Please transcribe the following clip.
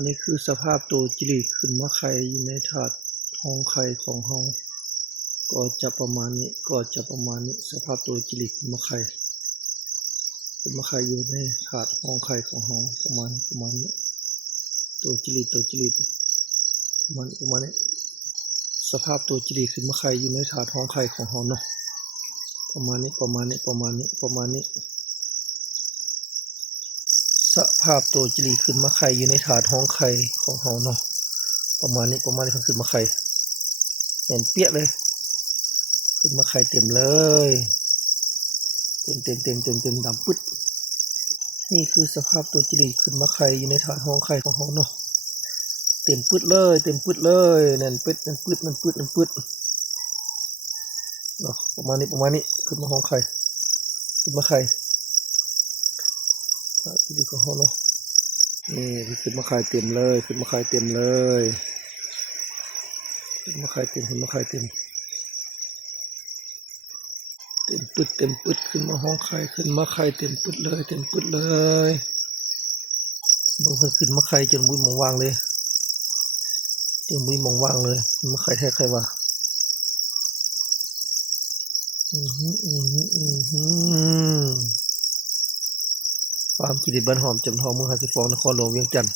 อันนี้คือสภาพตัวจิลีขึ้นมาไข่อยู่ในถาดห้องไข่ของเฮาก็จะประมาณนี้สภาพตัวจิลีขึ้นมาไข่อยู่ในถาดห้องไข่ของเฮาประมาณนี้ตัวจิลีประมาณนี้สภาพตัวจิลีขึ้นมาไข่อยู่ในถาดห้องไข่ของเฮาเนาะประมาณนี้สภาพตัวจิลีขึ้นมาไข่อยู่ในถาดห้องไข่ของเฮาเนาะประมาณนี้เพิ่งขึ้นมาไข่เห็นเปี้ยเลยขึ้นมาไข่เต็มเลยเต็มดำปึ๊ดนี่คือสภาพตัวจิลีขึ้นมาไข่อยู่ในถาดห้องไข่ของเฮาเนาะเต็มปึ๊ดเลยนั่นปึ๊ดเนาะประมาณนี้ขึ้นมาห้องไข่ขึ้นมาไข่จิลีของเฮาเนาะนี่ขึ้นมาไข่เต็มเลยขึ้นมาไข่เต็มปึ๊ดขึ้นมาห้องไข่ขึ้นมาไข่เต็มปึ๊ดเลยบางคนขึ้นมาไข่จนบุ้ยมองว่างเลยมาไข่แท้ไข่ว่าฟาร์มจิลีบ้านหอมจำทองเมืองหาดสีฟองนครหลวงเวียงจันทร์